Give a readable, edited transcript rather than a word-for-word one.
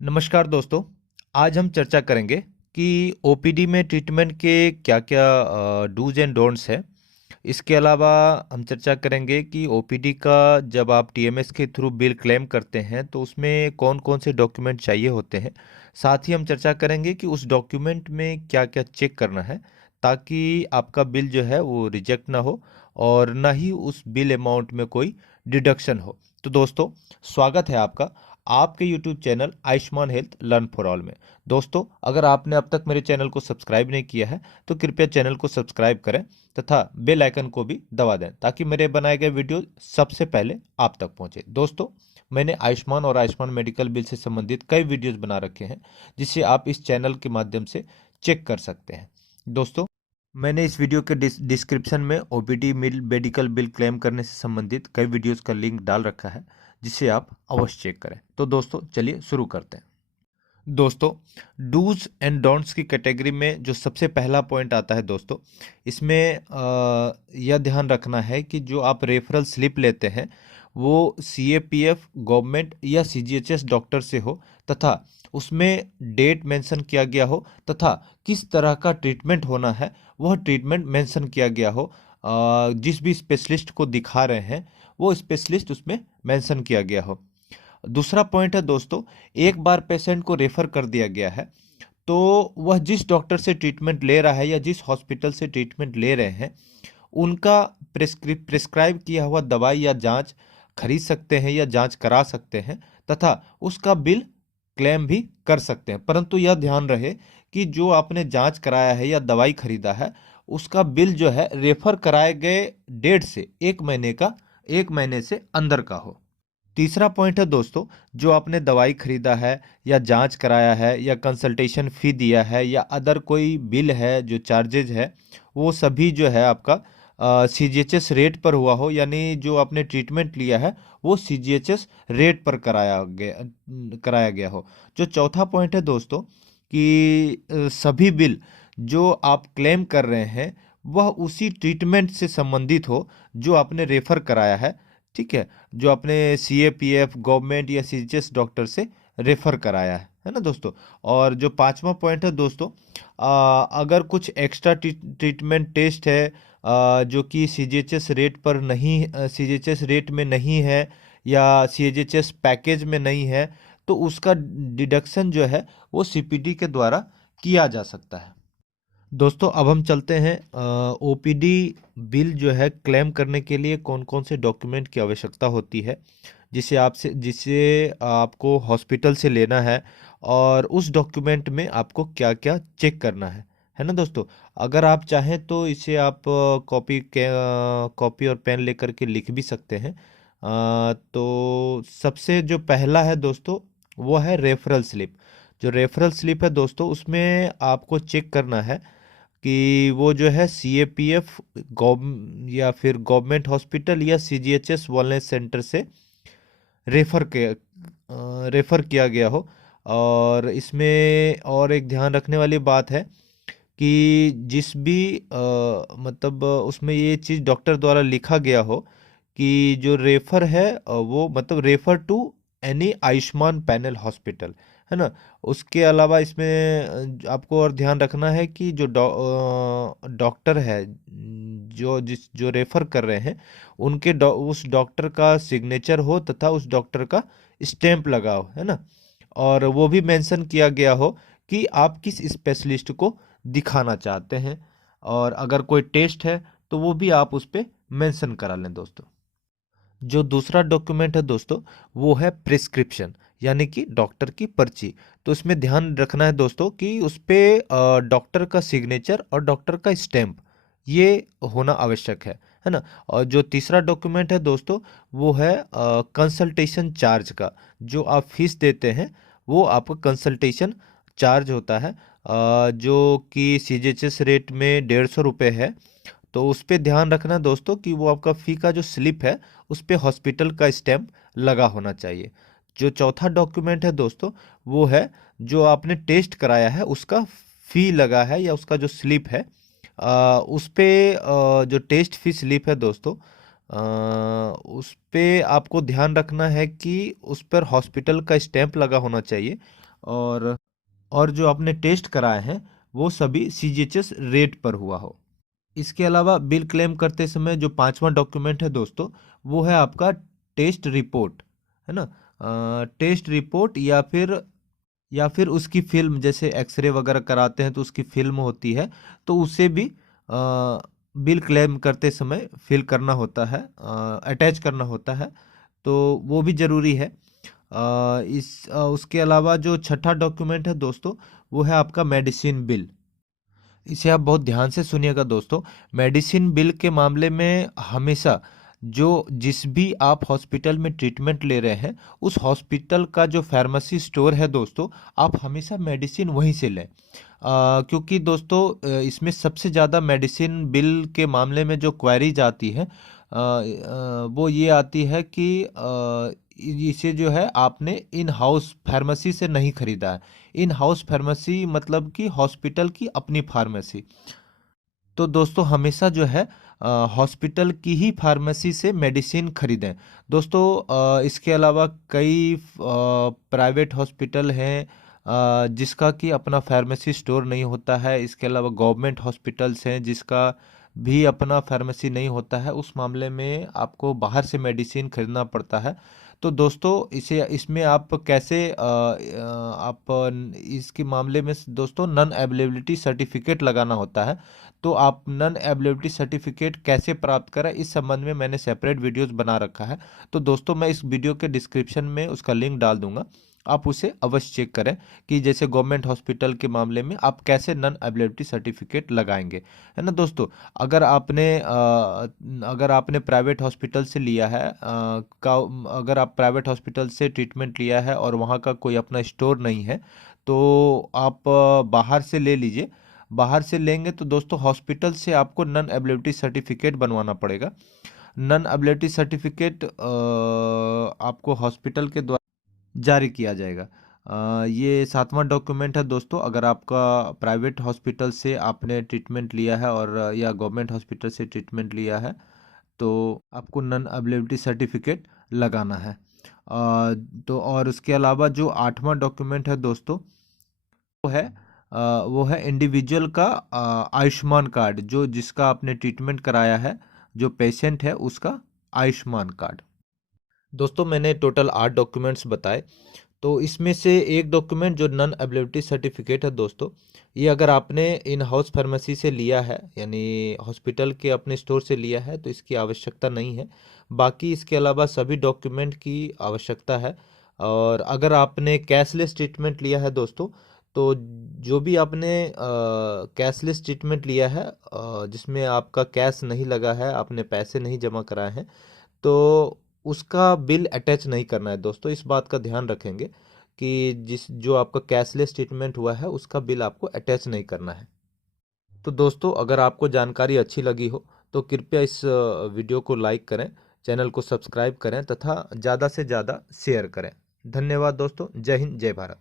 नमस्कार दोस्तों। आज हम चर्चा करेंगे कि ओपीडी में ट्रीटमेंट के क्या-क्या डूज़ एंड डोंट्स हैं। इसके अलावा हम चर्चा करेंगे कि ओपीडी का जब आप टीएमएस के थ्रू बिल क्लेम करते हैं तो उसमें कौन-कौन से डॉक्यूमेंट चाहिए होते हैं। साथ ही हम चर्चा करेंगे कि उस डॉक्यूमेंट में क्या-क्या चेक करना है ताकि आपका बिल जो है वो रिजेक्ट ना हो और ना ही उस बिल अमाउंट में कोई डिडक्शन हो। तो दोस्तों, स्वागत है आपका आपके YouTube channel Ayushman health learn for all में। दोस्तों, अगर आपने अब तक मेरे चैनल को सब्सक्राइब नहीं किया है तो कृपया चैनल को सब्सक्राइब करें तथा बेल आइकन को भी दबा दें ताकि मेरे बनाए गए वीडियो सबसे पहले आप तक पहुंचे। दोस्तों, मैंने आयुष्मान और आयुष्मान मेडिकल बिल से संबंधित कई वीडियोस बना रखे हैं जिसे आप इस चैनल के माध्यम से चेक कर सकते हैं। दोस्तों, मैंने इस वीडियो के डिस्क्रिप्शन में ओपीडी मेडिकल बिल क्लेम करने से संबंधित कई वीडियोस का लिंक डाल रखा है जिसे आप अवश्य चेक करें। तो दोस्तों, चलिए शुरू करते हैं। दोस्तों, डूज एंड डोंट्स की कैटेगरी में जो सबसे पहला पॉइंट आता है दोस्तों, इसमें यह ध्यान रखना है कि जो आप रेफरल स्लिप लेते हैं वो सीएपीएफ गवर्नमेंट या सीजीएचएस डॉक्टर से हो तथा उसमें डेट मेंशन किया गया हो तथा किस तरह का ट्रीटमेंट होना है वह ट्रीटमेंट मेंशन किया गया हो। जिस भी स्पेशलिस्ट को दिखा रहे हैं वो स्पेशलिस्ट उसमें मेंशन किया गया हो। दूसरा पॉइंट है दोस्तों, एक बार पेशेंट को रेफर कर दिया गया है तो वह जिस डॉक्टर से ट्रीटमेंट ले रहा है या जिस हॉस्पिटल से ट्रीटमेंट ले रहे हैं उनका प्रिस्क्राइब किया हुआ दवाई या जांच खरीद सकते हैं या जांच करा सकते हैं तथा उसका बिल क्लेम भी कर सकते हैं। परंतु यह ध्यान रहे कि जो आपने जांच कराया है या दवाई खरीदा है उसका बिल जो है रेफर कराए गए डेट से 1 महीने से अंदर का हो। तीसरा पॉइंट है दोस्तों, जो आपने दवाई खरीदा है या जांच कराया है या कंसल्टेशन फ़ी दिया है या अदर कोई बिल है जो चार्जेज है वो सभी जो है आपका सीजीएचएस रेट पर हुआ हो, यानी जो आपने ट्रीटमेंट लिया है वो सीजीएचएस रेट पर कराया गया हो। जो चौथा पॉइंट है दोस्तों कि सभी बिल जो आप क्लेम कर रहे हैं वह उसी ट्रीटमेंट से संबंधित हो जो आपने रेफर कराया है। ठीक है, जो आपने सीएपीएफ गवर्नमेंट या सीजीएचएस डॉक्टर से रेफर कराया है ना दोस्तों। और जो पांचवा पॉइंट है दोस्तों, अगर कुछ एक्स्ट्रा ट्रीटमेंट टेस्ट है जो कि सीजीएचएस रेट पर नहीं, सीजीएचएस रेट में नहीं है या सीजीएचएस पैकेज में नहीं है तो उसका डिडक्शन जो है वो सीपीडी के द्वारा किया जा सकता है। दोस्तों, अब हम चलते हैं ओपीडी बिल जो है क्लेम करने के लिए कौन कौन से डॉक्यूमेंट की आवश्यकता होती है जिसे आपको हॉस्पिटल से लेना है और उस डॉक्यूमेंट में आपको क्या क्या चेक करना है ना दोस्तों। अगर आप चाहें तो इसे आप कॉपी और पेन लेकर के लिख भी सकते हैं। तो सबसे जो पहला है दोस्तों वो है रेफरल स्लिप। जो रेफरल स्लिप है दोस्तों उसमें आपको चेक करना है कि वो जो है सीएपीएफ या फिर गवर्नमेंट हॉस्पिटल या सीजीएचएस वेलनेस सेंटर से रेफर के रेफर किया गया हो। और इसमें और एक ध्यान रखने वाली बात है कि जिस भी मतलब उसमें ये चीज़ डॉक्टर द्वारा लिखा गया हो कि जो रेफर है वो मतलब refer to any Ayushman panel hospital, है ना। उसके अलावा इसमें आपको और ध्यान रखना है कि जो डॉक्टर है जो रेफर कर रहे हैं उनके उस डॉक्टर का सिग्नेचर हो तथा उस डॉक्टर का स्टैंप लगा हो, है ना। और वो भी मेंशन किया गया हो कि आप किस स्पेशलिस्ट को दिखाना चाहते हैं और अगर कोई टेस्ट है तो वो भी आप उस पर मेंशन करा लें दोस्तों। जो दूसरा डॉक्यूमेंट है दोस्तों वो है प्रिस्क्रिप्शन, यानी कि डॉक्टर की पर्ची। तो इसमें ध्यान रखना है दोस्तों कि उस पे डॉक्टर का सिग्नेचर और डॉक्टर का स्टैंप ये होना आवश्यक है ना। और जो तीसरा डॉक्यूमेंट है दोस्तों वो है कंसल्टेशन चार्ज का। जो आप फीस देते हैं वो आपका कंसल्टेशन चार्ज होता है, जो कि सीजीएचएस रेट में 150 रुपये है। तो उस पे ध्यान रखना दोस्तों कि वो आपका फ़ी का जो स्लिप है उस पे हॉस्पिटल का स्टैम्प लगा होना चाहिए। जो चौथा डॉक्यूमेंट है दोस्तों वो है जो आपने टेस्ट कराया है उसका फ़ी लगा है या उसका जो स्लिप है उस पे जो टेस्ट फ़ी स्लिप है दोस्तों उस पे आपको ध्यान रखना है कि उस पर हॉस्पिटल का स्टैंप लगा होना चाहिए और और जो आपने टेस्ट कराए हैं वो सभी सीजीएचएस रेट पर हुआ हो। इसके अलावा बिल क्लेम करते समय जो पांचवा डॉक्यूमेंट है दोस्तों, वो है आपका टेस्ट रिपोर्ट, है ना। टेस्ट रिपोर्ट या फिर उसकी फिल्म, जैसे एक्सरे वगैरह कराते हैं तो उसकी फिल्म होती है, तो उसे भी बिल क्लेम करते समय फिल करना होता है, अटैच करना होता है, तो वो भी ज़रूरी है। उसके अलावा जो छठा डॉक्यूमेंट है दोस्तों, वो है आपका मेडिसिन बिल। इसे आप बहुत ध्यान से सुनिएगा दोस्तों। मेडिसिन बिल के मामले में हमेशा जो जिस भी आप हॉस्पिटल में ट्रीटमेंट ले रहे हैं, उस हॉस्पिटल का जो फार्मेसी स्टोर है दोस्तों, आप हमेशा मेडिसिन वहीं से लें। क्योंकि दोस्तों इसमें सबसे ज़्यादा मेडिसिन बिल के मामले में जो क्वेरीज आती है, वो ये आती है कि इसे जो है आपने इन हाउस फार्मेसी से नहीं खरीदा है। इन हाउस फार्मेसी मतलब कि हॉस्पिटल की अपनी फार्मेसी। तो दोस्तों हमेशा जो है हॉस्पिटल की ही फार्मेसी से मेडिसिन खरीदें दोस्तों। इसके अलावा कई प्राइवेट हॉस्पिटल हैं जिसका कि अपना फार्मेसी स्टोर नहीं होता है। इसके अलावा गवर्नमेंट हॉस्पिटल्स हैं जिसका भी अपना फार्मेसी नहीं होता है। उस मामले में आपको बाहर से मेडिसिन खरीदना पड़ता है। तो दोस्तों इसे इसमें आप कैसे इसके मामले में दोस्तों नॉन अवेलेबिलिटी सर्टिफिकेट लगाना होता है। तो आप नॉन अवेलेबिलिटी सर्टिफिकेट कैसे प्राप्त करें, इस संबंध में मैंने सेपरेट वीडियोस बना रखा है। तो दोस्तों मैं इस वीडियो के डिस्क्रिप्शन में उसका लिंक डाल दूंगा, आप उसे अवश्य चेक करें कि जैसे गवर्नमेंट हॉस्पिटल के मामले में आप कैसे नॉन अवेलेबिलिटी सर्टिफिकेट लगाएंगे, है ना दोस्तों। अगर आपने प्राइवेट हॉस्पिटल से लिया है अगर आप प्राइवेट हॉस्पिटल से ट्रीटमेंट लिया है और वहाँ का कोई अपना स्टोर नहीं है, तो आप बाहर से ले लीजिए। बाहर से लेंगे तो दोस्तों हॉस्पिटल से आपको नॉन अवेलेबिलिटी सर्टिफिकेट बनवाना पड़ेगा। नॉन अवेलेबिलिटी सर्टिफिकेट आपको हॉस्पिटल के द्वारा जारी किया जाएगा। ये सातवां डॉक्यूमेंट है दोस्तों। अगर आपका प्राइवेट हॉस्पिटल से आपने ट्रीटमेंट लिया है और या गवर्नमेंट हॉस्पिटल से ट्रीटमेंट लिया है, तो आपको नॉन अवेलेबिलिटी सर्टिफिकेट लगाना है। तो और उसके अलावा जो आठवां डॉक्यूमेंट है दोस्तों, वो है इंडिविजुअल का आयुष्मान कार्ड, जो जिसका आपने ट्रीटमेंट कराया है, जो पेशेंट है उसका आयुष्मान कार्ड। दोस्तों मैंने टोटल 8 डॉक्यूमेंट्स बताए। तो इसमें से एक डॉक्यूमेंट जो नॉन अवेलेबिलिटी सर्टिफिकेट है दोस्तों, ये अगर आपने इन हाउस फार्मेसी से लिया है, यानी हॉस्पिटल के अपने स्टोर से लिया है, तो इसकी आवश्यकता नहीं है। बाकी इसके अलावा सभी डॉक्यूमेंट की आवश्यकता है। और अगर आपने कैशलेस ट्रीटमेंट लिया है दोस्तों, तो जो भी आपने कैशलेस ट्रीटमेंट लिया है, जिसमें आपका कैश नहीं लगा है, आपने पैसे नहीं जमा कराए हैं, तो उसका बिल अटैच नहीं करना है दोस्तों। इस बात का ध्यान रखेंगे कि जो आपका कैशलेस ट्रीटमेंट हुआ है उसका बिल आपको अटैच नहीं करना है। तो दोस्तों अगर आपको जानकारी अच्छी लगी हो तो कृपया इस वीडियो को लाइक करें, चैनल को सब्सक्राइब करें तथा ज़्यादा से ज़्यादा शेयर करें। धन्यवाद दोस्तों। जय हिंद, जय भारत।